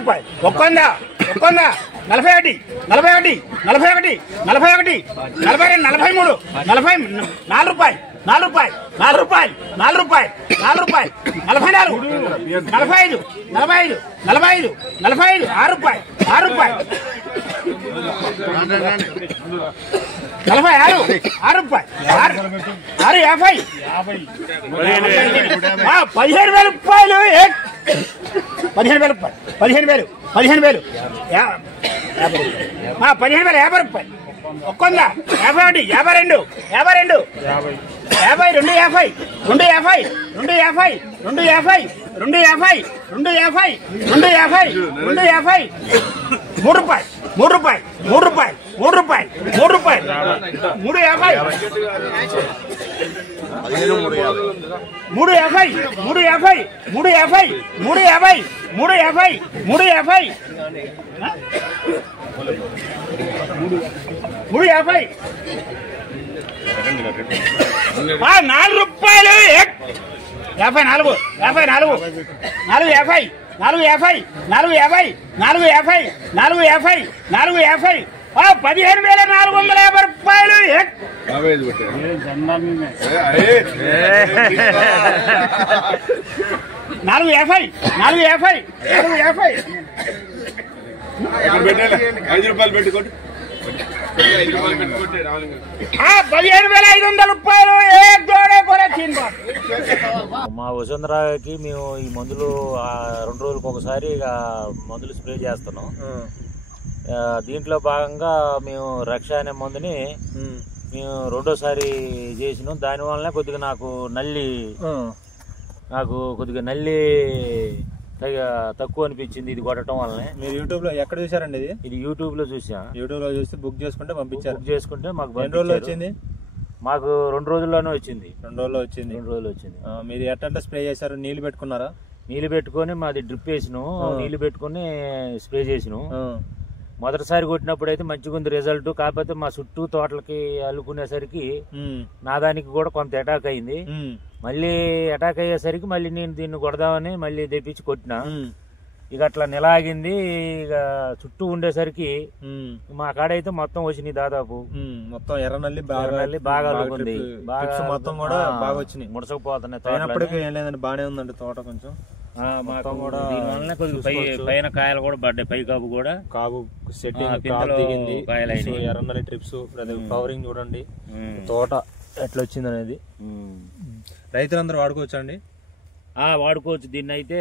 రూపాయలు ఒక్కొందా 41 41 41 41 42 43 4 రూపాయలు 4 రూపాయలు 4 రూపాయలు 4 రూపాయలు 4 రూపాయలు 44 45 45 45 45 6 రూపాయలు 6 రూపాయలు 46 6 రూపాయలు 6 50 15,000 రూపాయలు 15,000 రూపాయలు 15,000 15,000 50 రూపాయలు ఒక్కొందా 51 52 52 50 250 250 250 250 250 250 250 3 రూపాయలు 3 రూపాయలు 3 రూపాయలు 3 రూపాయలు 3 రూపాయలు 4 రూపాయలు 54 54 450 450 450 450 450 450 15,450 రూపాయలు 450 450 450 5 రూపాయలు పెట్టుకోండి 15,500 రూపాయలు మా వసుంధరాకి మేము ఈ మందులు 2 రోజులకు ఒకసారి మందులు స్ప్రే చేస్తున్నాం. దీంట్లో భాగంగా మేము రక్ష అనే మందుని మేము 2వ సారి చేసినాం. దానివల్లనే కొద్దిగా నాకు కొద్దిగా నల్లి తక్కువ అనిపించింది ఇది కొట్టడం వల్లనే. మీరు యూట్యూబ్ లో ఎక్కడ చూసారండి? ఇది యూట్యూబ్ లో చూసా. యూట్యూబ్ లో చూసి బుక్ చేసుకుంటే పంపించారు. బుక్ చేసుకుంటే మాకు ఎన్ని రోజులు వచ్చింది? మాకు 2 రోజుల్లోనే వచ్చింది. 2 రోజుల్లో వచ్చింది. 2 రోజులు వచ్చింది. మీరు ఎట్లా స్ప్రే చేశారు? నీళ్లు పెట్టుకున్నారా? నీళ్లు పెట్టుకుని మాది డ్రిప్ వేసినాం. నీళ్లు పెట్టుకుని స్ప్రే చేసినాం. మొదటిసారి కొట్టినప్పుడు అయితే మంచిగా ఉంది రిజల్ట్. కాకపోతే మా చుట్టూ తోటలకి అల్లుకునేసరికి నా దానికి కూడా కొంత అటాక్ అయింది. మళ్ళీ అటాక్ అయ్యేసరికి మళ్ళీ నేను దీన్ని కొడదామని మళ్ళీ తెప్పించి కొట్టినా. ఇక అట్లా నెలాగింది. ఇక చుట్టూ ఉండేసరికి మా కాడైతే మొత్తం వచ్చినాయి. దాదాపు మొత్తం ఎర్రనల్లి బాగా అల్లుకుంది. మొత్తం కూడా బాగా వచ్చినాయి. ముడసకపోతున్నాయి. ఏం లేదండి, బాగానే ఉందండి తోట. కొంచెం పైన కాయలు కూడా పడ్డాయి. పై కాపు కూడా సెట్టింగ్ దిగింది. ఎర్రనల్లి ట్రిప్స్ కవరింగ్ చూడండి. తోట ఎట్లా వచ్చింది అనేది రైతులందరూ వాడుకోవచ్చండి. వాడుకోవచ్చు దీన్ని అయితే.